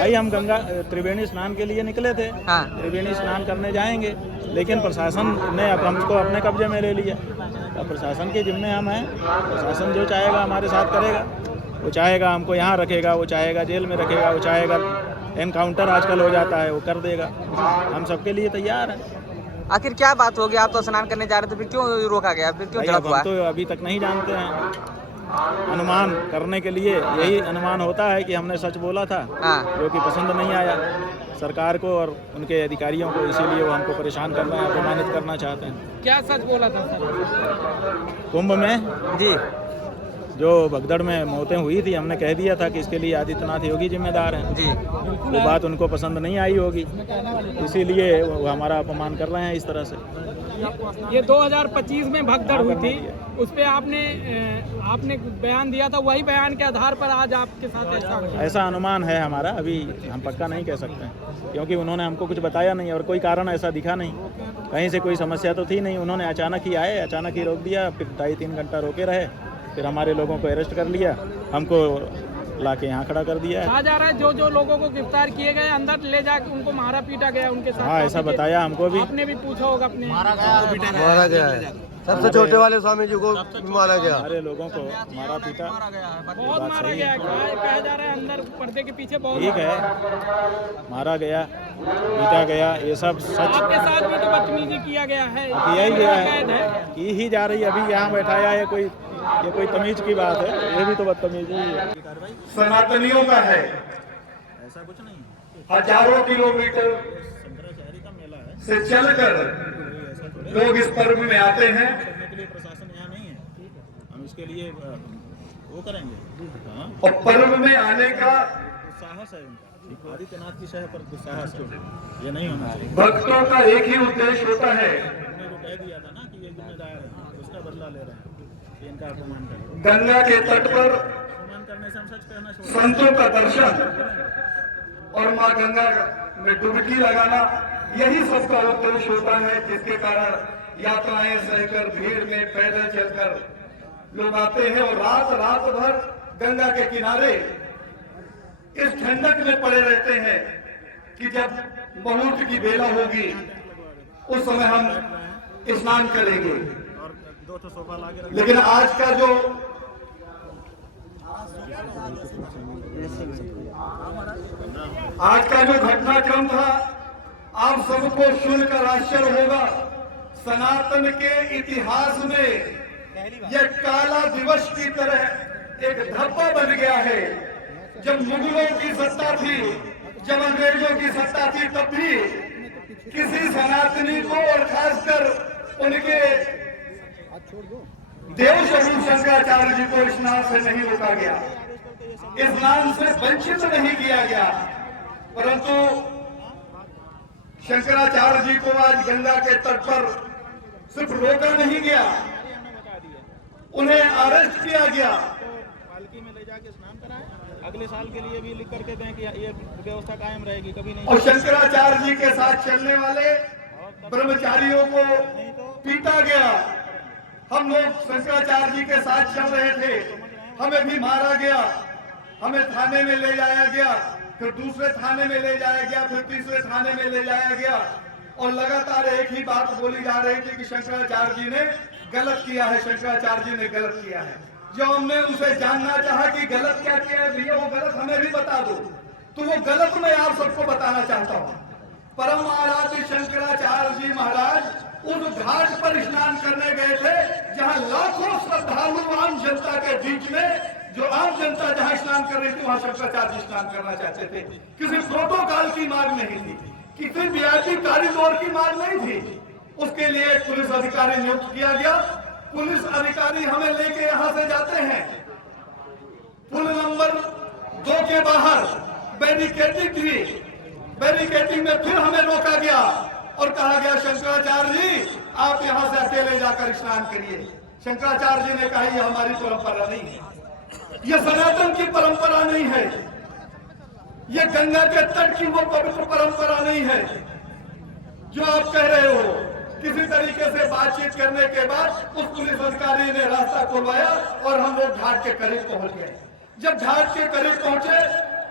भाई हम गंगा त्रिवेणी स्नान के लिए निकले थे। हाँ। त्रिवेणी स्नान करने जाएंगे, लेकिन प्रशासन ने अब हमको अपने कब्जे में ले लिया। अब प्रशासन के जिम्मे हम हैं। प्रशासन जो चाहेगा हमारे साथ करेगा। वो चाहेगा हमको यहाँ रखेगा, वो चाहेगा जेल में रखेगा, वो चाहेगा एनकाउंटर आजकल हो जाता है वो कर देगा। हम सबके लिए तैयार हैं। आखिर क्या बात होगी? आप तो स्नान करने जा रहे थे, फिर क्यों रोका गया, फिर क्यों झड़प हुआ? हम तो अभी तक नहीं जानते हैं। अनुमान करने के लिए यही अनुमान होता है कि हमने सच बोला था, जो कि पसंद नहीं आया सरकार को और उनके अधिकारियों को, इसीलिए वो हमको परेशान कर रहे हैं, अपमानित करना चाहते हैं। क्या सच बोला था सर? कुंभ में जी जो भगदड़ में मौतें हुई थी, हमने कह दिया था कि इसके लिए आदित्यनाथ योगी जिम्मेदार हैं। जी वो बात उनको पसंद नहीं आई होगी, इसीलिए वो हमारा अपमान कर रहे हैं इस तरह से। ये 2025 में भगदड़ हुई थी, उस पे आपने बयान दिया था, वही बयान के आधार पर आज आपके साथ ऐसा अनुमान है हमारा। अभी हम पक्का नहीं कह सकते हैं, क्योंकि उन्होंने हमको कुछ बताया नहीं और कोई कारण ऐसा दिखा नहीं। कहीं से कोई समस्या तो थी नहीं, उन्होंने अचानक ही आए, अचानक ही रोक दिया, फिर 2.5-3 घंटा रोके रहे, फिर हमारे लोगों को अरेस्ट कर लिया, हमको लाके यहाँ खड़ा कर दिया है। कहा जा रहा है जो लोगों को गिरफ्तार किए गए अंदर ले जाके उनको मारा पीटा गया उनके साथ। हाँ, ऐसा बताया हमको भी। आपने भी पूछा होगा अपने। मारा गया है, सबसे छोटे वाले स्वामी जी को मारा गया। हमारे लोगों को मारा पीटा, बहुत मारा गया। कहा जा रहा है अंदर पर्दे के पीछे बहुत। ठीक है, मारा गया, पीटा गया, ये सब सच। आपके साथ भी तो बदतमीजी किया गया है, किया ही गया है, की ही जा रही है। अभी यहाँ बैठाया है ये कोई तमीज की बात है? ये भी तो बदतमीजी है। सनातनियों का है। ऐसा कुछ नहीं है। हजारों किलोमीटर शंकराचार्य का मेला है, से चलकर लोग इस पर्व में आते हैं। करने के लिए प्रशासन यहाँ नहीं है, हम इसके लिए वो करेंगे। हाँ, और पर्व में आने का दुस्साहस है उनका। आदित्यनाथ की शह पर दुस्साहस है, ये नहीं होना चाहिए। भक्तों का एक ही उद्देश्य होता है, हमने जो कह दिया था ना कि ये जिम्मेदार है, उसका बदला ले रहे हैं। ये इनका अपमान कर, गंगा के तट पर अपमान करने से हम सच कहना छोड़ संतों का दर्शन और माँ गंगा में डुबकी लगाना, यही सबका उद्देश्य होता है, जिसके कारण यात्राएं सहकर भीड़ में पैदल चलकर लोग आते हैं और रात भर गंगा के किनारे इस ठंडक में पड़े रहते हैं कि जब मुहूर्त की बेला होगी उस समय हम स्नान करेंगे। और 2 सोफा लाके रख। लेकिन आज का जो घटनाक्रम था, आप सबको सुनकर आश्चर्य होगा। सनातन के इतिहास में यह काला दिवस की तरह एक धब्बा बन गया है। जब मुगलों की सत्ता थी, जब अंग्रेजों की सत्ता थी, तब भी किसी सनातनी को और खासकर उनके देव स्वरूप शंकराचार्य जी को स्नान से नहीं रोका गया, स्नान से वंचित नहीं किया गया। परंतु शंकराचार्य जी को आज गंगा के तट पर सिर्फ रोका नहीं गया, उन्हें अरेस्ट किया गया। पालकी में ले जाके स्नान कराएं, अगले साल के लिए भी लिख करके दें कि ये व्यवस्था कायम रहेगी, कभी नहीं। और शंकराचार्य जी के साथ चलने वाले ब्रह्मचारियों को पीटा गया। हम लोग शंकराचार्य जी के साथ चल रहे थे, हमें भी मारा गया, हमें थाने में ले जाया गया, फिर दूसरे थाने में ले जाया गया, फिर तीसरे थाने में ले जाया गया, और लगातार एक ही बात बोली जा रही थी कि शंकराचार्य जी ने गलत किया है, शंकराचार्य जी ने गलत किया है। जो हमने उसे जानना चाहा कि गलत क्या किया है भैया, वो गलत हमें भी बता दो, तो वो गलत मैं आप सबको बताना चाहता हूँ। परम आराध्य शंकराचार्य जी महाराज उस घाट पर स्नान करने गए थे जहाँ लाखों श्रद्धालु आम जनता के बीच में, जो आम जनता जहाँ स्नान कर रही थी वहाँ शंकराचार्य जी स्नान करना चाहते थे। किसी प्रोटोकॉल की मांग नहीं थी, किसी वीआईपी कॉरिडोर की मांग नहीं थी। उसके लिए पुलिस अधिकारी नियुक्त किया गया। पुलिस अधिकारी हमें लेके यहाँ से जाते हैं, पुल नंबर 2 के बाहर बैरिकेडिंग थी, बैरिकेडिंग में फिर हमें रोका गया और कहा गया शंकराचार्य जी आप यहाँ से अकेले जाकर स्नान करिए। शंकराचार्य जी ने कहा यह हमारी परंपरा नहीं है, यह सनातन की परंपरा नहीं है, यह गंगा के तट की वो पवित्र परंपरा नहीं है जो आप कह रहे हो। किसी तरीके से बातचीत करने के बाद उस पुलिस अधिकारी ने रास्ता खुलवाया और हम लोग घाट के करीब पहुंच गए। जब घाट के करीब पहुंचे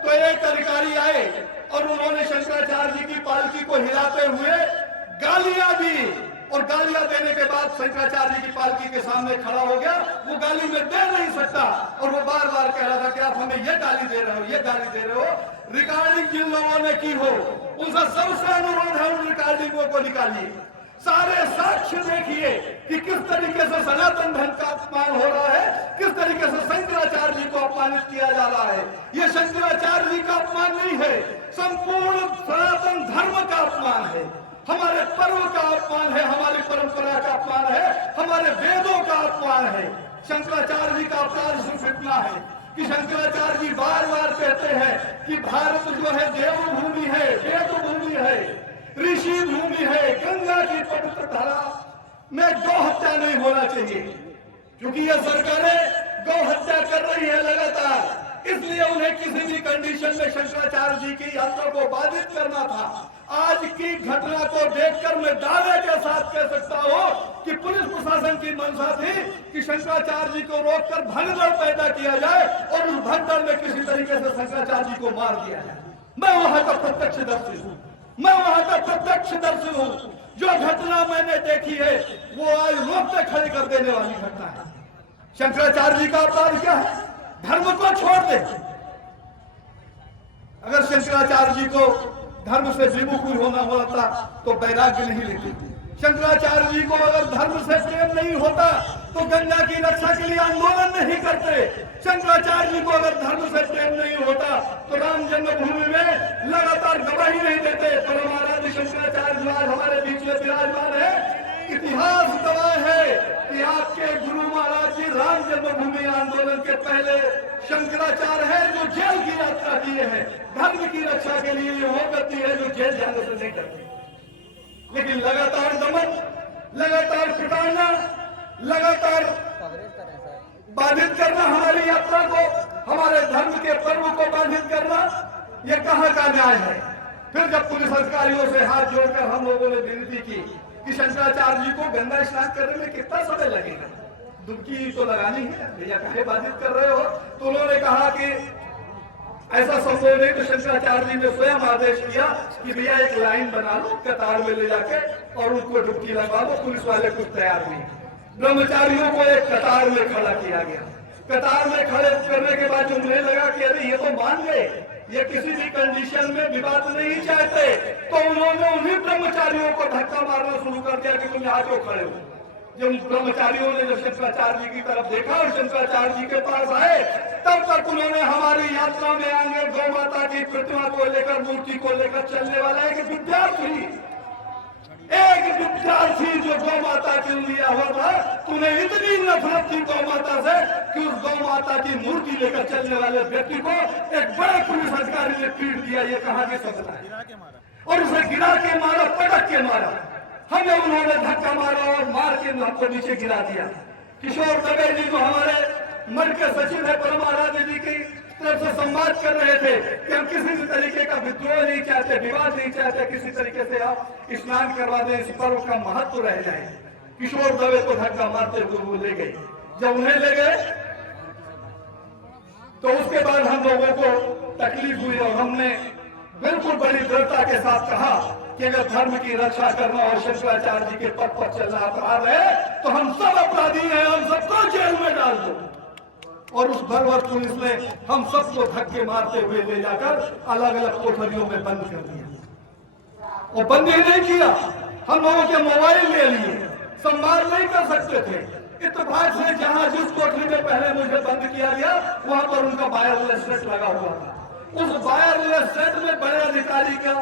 तो एक अधिकारी आए और उन्होंने शंकराचार्य जी की पालकी को हिलाते हुए गालियां दी, और गालियां देने के बाद शंकराचार्य जी की पालकी के सामने खड़ा हो गया। वो गाली में दे नहीं सकता और वो बार बार कह रहा था कि आप हमें ये गाली दे रहे हो, ये गाली दे रहे हो। रिकॉर्डिंग जिन लोगों ने की हो उनसे सबसे अनुरोध है उन रिकॉर्डिंगों को निकालिए, सारे साक्ष्य देखिए कि किस तरीके से सनातन धर्म का अपमान हो रहा है, किस तरीके से शंकराचार्य जी को अपमानित किया जा रहा है। यह शंकराचार्य जी का अपमान नहीं है, संपूर्ण सनातन धर्म का अपमान है, हमारे पर्व का अपमान है, हमारी परंपरा का अपमान है, हमारे वेदों का अपमान है। शंकराचार्य जी का अपमान सिर्फ इतना है कि शंकराचार्य जी बार बार कहते हैं कि भारत जो है देवभूमि है, वेद भूमि है, ऋषि भूमि है, गंगा की पवित्र धारा में गौ हत्या नहीं होना चाहिए, क्योंकि यह सरकारें गौ हत्या कर रही है लगातार। इसलिए उन्हें किसी भी कंडीशन में शंकराचार्य जी की यात्रा को बाधित करना था। आज की घटना को देखकर मैं दावे के साथ कह सकता हूं कि पुलिस प्रशासन की मंशा थी कि शंकराचार्य जी को रोककर भगदड़ पैदा किया जाए और उस भगदड़ में किसी तरीके से शंकराचार्य जी को मार दिया जाए। मैं वहां का प्रत्यक्षदर्शी हूं, मैं वहां का प्रत्यक्षदर्शी हूं। जो घटना मैंने देखी है वो आज रोकते खड़े कर देने वाली घटना है। शंकराचार्य जी का अपराध क्या है? धर्म को छोड़ दे। अगर शंकराचार्य जी को धर्म से विमुख होना होता तो वैराग्य नहीं लेते। शंकराचार्य जी को अगर धर्म से प्रेम नहीं होता तो गंगा की रक्षा के लिए आंदोलन नहीं करते। शंकराचार्य जी को अगर धर्म से प्रेम नहीं होता तो राम जन्मभूमि में लगातार गवाही नहीं देते। पर महाराज शंकराचार्य जो आज हमारे बीच में विराजमान है, इतिहास गवाह है कि आपके गुरु महाराज जी राम जन्मभूमि आंदोलन के पहले शंकराचार्य है जो जेल की यात्रा किए हैं। धर्म की रक्षा के लिए वो गति है जो जेल जाने से नहीं करती। लेकिन लगातार दमन, लगातार पिटाना, लगातार बाधित करना हमारी यात्रा को, हमारे धर्म के पर्व को बाधित करना, यह कहां का न्याय है? फिर जब पुलिस अधिकारियों से हाथ जोड़कर हम लोगों ने विनती की कि शंकराचार्य जी को गंगा स्नान करने में कितना समय लगेगा, डुबकी तो लगानी है भैया, काहे बाधित कर रहे हो? तो उन्होंने कहा कि ऐसा संभव नहीं। तो शंकराचार्य जी ने स्वयं आदेश किया कि भैया एक लाइन बना लो, कतार में ले जाके और उनको डुबकी लगवा दो। पुलिस वाले कुछ तैयार नहीं। ब्रह्मचारियों को एक कतार में खड़ा किया गया। कतार में खड़े करने के बाद उन्हें लगा कि अरे ये तो मान गए, ये किसी भी कंडीशन में विवाद नहीं चाहते, तो उन्होंने उन्हीं ब्रह्मचारियों को धक्का मारना शुरू कर दिया कि तुम यहाँ क्यों खड़े हो। जब ब्रह्मचारियों ने जब शंकराचार्य जी की तरफ देखा और शंकराचार्य जी के पास आए, तब तक उन्होंने हमारी यात्रा में आगे गौ माता की प्रतिमा को लेकर, मूर्ति को लेकर चलने वाला एक विद्यार्थी जो गौ माता के लिया हुआ था, तुम्हें इतनी नफरत थी गौ माता से कि उस गौ माता की मूर्ति लेकर चलने वाले व्यक्ति को एक बड़े पुलिस अधिकारी ने पीट दिया। ये कहा कि सकता है, और उसे गिरा के मारा, पटक के मारा। हमें उन्होंने धक्का मारा और मार के हमको नीचे गिरा दिया। किशोर दबे जी जो हमारे मठ के सचिव है, परमाराध्य जी की तरफ से संवाद कर रहे थे कि हम किसी भी तरीके का विद्रोह नहीं चाहते, विवाद नहीं चाहते, किसी तरीके से आप स्नान करवा दें, इस पर्व का महत्व रह जाए। किशोर दबे को धक्का मारते हुए वो ले गए। जब उन्हें ले गए तो उसके बाद हम लोगों को तकलीफ हुई और हमने बिल्कुल बड़ी दृढ़ता के साथ कहा कि अगर धर्म की रक्षा करना और शंकराचार्य जी के पद पर चलना अपराध है तो हम सब अपराधी हैं, हम सबको जेल में डाल दो। और उस बर्बर पुलिस ने हम सबको धक्के मारते हुए ले जाकर अलग अलग कोठरियों में बंद कर दिया। और बंद ही नहीं किया, हम लोगों के मोबाइल ले लिए, संवाद नहीं कर सकते थे। इत्तेफाक से जहां जिस कोठरी में पहले मुझे बंद किया गया वहां पर उनका वायरलेस सेट लगा हुआ था। उस वायरलेस सेट में बड़े अधिकारी का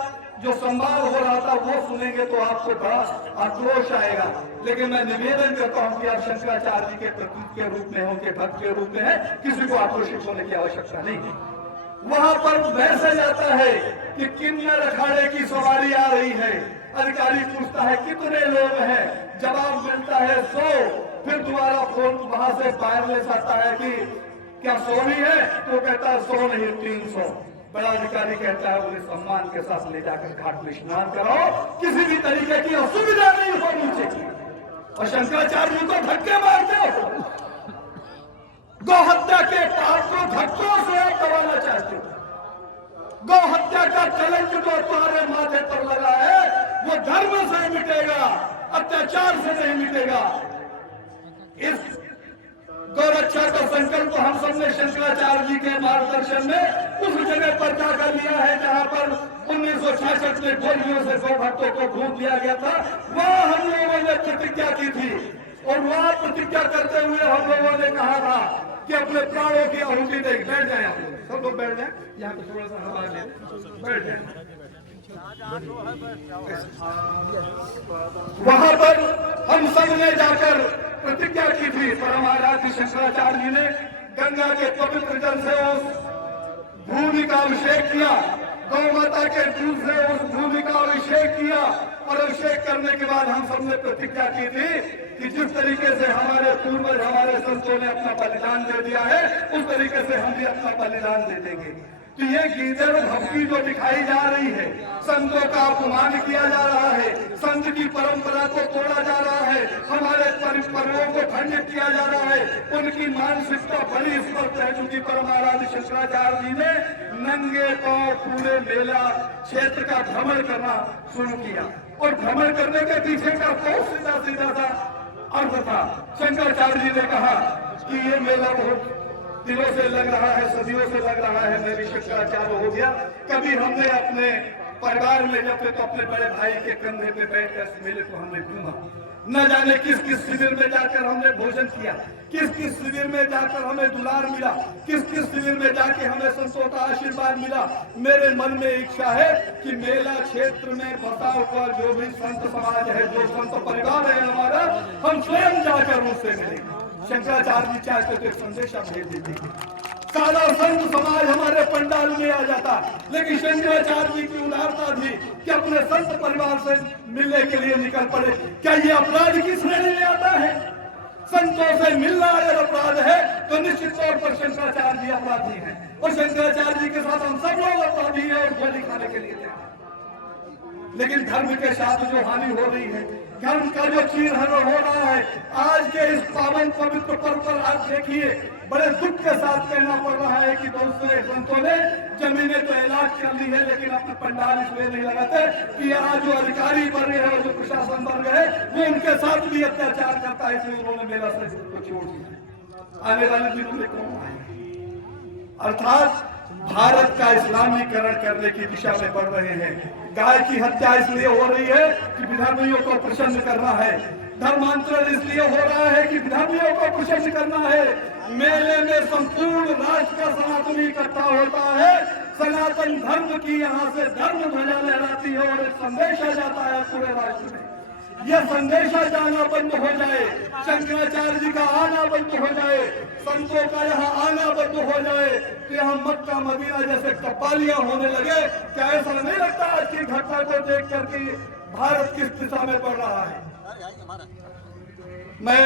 जो संवाद हो रहा था वो सुनेंगे तो आपको बड़ा आक्रोश आएगा। लेकिन मैं निवेदन करता हूं कि आप शंकराचार्य जी के प्रतीक के रूप में, उनके भक्त के रूप में है, किसी को आक्रोशित होने की आवश्यकता नहीं है। वहां पर मैसेज आता है कि किन्नर अखाड़े की सवारी आ रही है। अधिकारी पूछता है कितने लोग हैं, जवाब मिलता है 100। फिर दोबारा फोन वहां से वायरलेस आता है कि क्या 100 ही है, तो कहता है 100 नहीं 300। बड़ा अधिकारी कहता है उन्हें सम्मान के साथ ले जाकर घाट में स्नान कराओ, किसी भी तरीके की असुविधा नहीं होनी चाहिए। और शंकराचार्य को धक्के मारते हो, गौ हत्या के पाप को धक्कों से आप दबाना चाहते हो। गौ हत्या का कलंक जो तुम्हारे माथे पर लगा है वो धर्म से मिटेगा, अत्याचार से नहीं मिटेगा। इस गौरक्षा का संकल्प हम सबने शंकराचार्य जी के मार्गदर्शन में उस जगह पर जाकर लिया है जहां पर 1966 में गोलियों से गौ भक्तों को भून दिया गया था। वहां हम लोगों ने प्रतिज्ञा की थी और वहां प्रतिज्ञा करते हुए हम लोगों ने कहा था कि अपने प्राणों की आहुति दें। बैठ जाए आप लोग, सब लोग बैठ जाए, यहाँ पे थोड़ा सा हवा ले, बैठ जाए। वहां पर हम सब ने जाकर प्रतिज्ञा की थी। परम आराध्य शंकराचार्य जी ने गंगा के पवित्र जल से उस भूमि का अभिषेक किया, गौ माता के दूध से उस भूमि का अभिषेक किया और अभिषेक करने के बाद हम सबने प्रतिज्ञा की थी कि जिस तरीके से हमारे पूर्वज हमारे संतों ने अपना बलिदान दे दिया है उस तरीके से हम भी अपना बलिदान दे देंगे। तो ये गिरधर भक्ति जो दिखाई जा रही है, संतों का अपमान किया जा रहा है, संत की परंपरा को तोड़ा जा रहा है, हमारे पर्वों को खंडित किया जा रहा है, उनकी मानसिकता बड़ी स्पष्ट है। क्योंकि परम आराध्य शंकराचार्य जी ने नंगे पांव पूरे मेला क्षेत्र का भ्रमण करना शुरू किया और भ्रमण करने के पीछे का बहुत सीधा सीधा सा अर्थ था। शंकराचार्य जी ने कहा कि ये मेला बहुत दिनों से लग रहा है, सदियों से लग रहा है, मेरी शंकराचार्य हो गया। कभी हमने अपने परिवार में जब तो अपने बड़े भाई के कंधे पे बैठकर इस मेले को हमने घूमा, न जाने किस किस शिविर में जाकर हमने भोजन किया, किस किस शिविर में जाकर हमें दुलार मिला, किस किस शिविर में जाके हमें संतों का आशीर्वाद मिला। मेरे मन में इच्छा है कि मेला क्षेत्र में बसा हुआ जो भी संत समाज है, जो संत परिवार है हमारा, हम स्वयं जाकर उनसे मिलेंगे। शंकराचार्य जी चाहते तो एक संदेशा भेज देते सारा संत समाज हमारे पंडाल में आ जाता, लेकिन शंकराचार्य जी की उदारता थी कि अपने संत परिवार से मिलने के लिए निकल पड़े। क्या ये अपराध की श्रेणी में आता है? संतों से मिलना अगर अपराध है तो निश्चित तौर पर शंकराचार्य जी अपराधी हैं और शंकराचार्य जी के साथ हम सब लोग अपराधी हैं और गोली खाने के लिए थे। लेकिन धर्म के साथ जो हानि हो रही है, धर्म का जो चीरहरण हो रहा है, आज के इस पावन पवित्र पर्व पर आप देखिए बड़े दुख के साथ कहना पड़ रहा है कि बहुत से संतों ने जमीनें तो ऐलान कर ली है लेकिन अपने पंडाल इसलिए नहीं लगाते कि आज जो अधिकारी वर्ग है और जो प्रशासन वर्ग है वो उनके साथ भी अत्याचार करता है, इसलिए उन्होंने मेला से छोड़ दिया। आने वाले दिनों में कौन आएगा? अर्थात भारत का इस्लामीकरण करने की दिशा में बढ़ रहे हैं। गाय की हत्या इसलिए हो रही है कि विधर्मियों को प्रसन्न करना है, धर्मांतरण इसलिए हो रहा है कि विधर्मियों को प्रसन्न करना है। मेले में संपूर्ण राष्ट्र का सनातनी इकट्ठा होता है, सनातन धर्म की यहाँ से धर्म ध्वजा लहराती है और एक संदेशा जाता है पूरे राष्ट्र में। यह संदेशा जाना बंद हो जाए, शंकराचार्य जी का आना बंद हो जाए, संतों का यहाँ आना बंद हो जाए तो यहाँ मक्का मदीना जैसे कपालियां होने लगे। क्या ऐसा नहीं लगता आज की घटना को देख करके भारत किस दिशा में बढ़ रहा है? मैं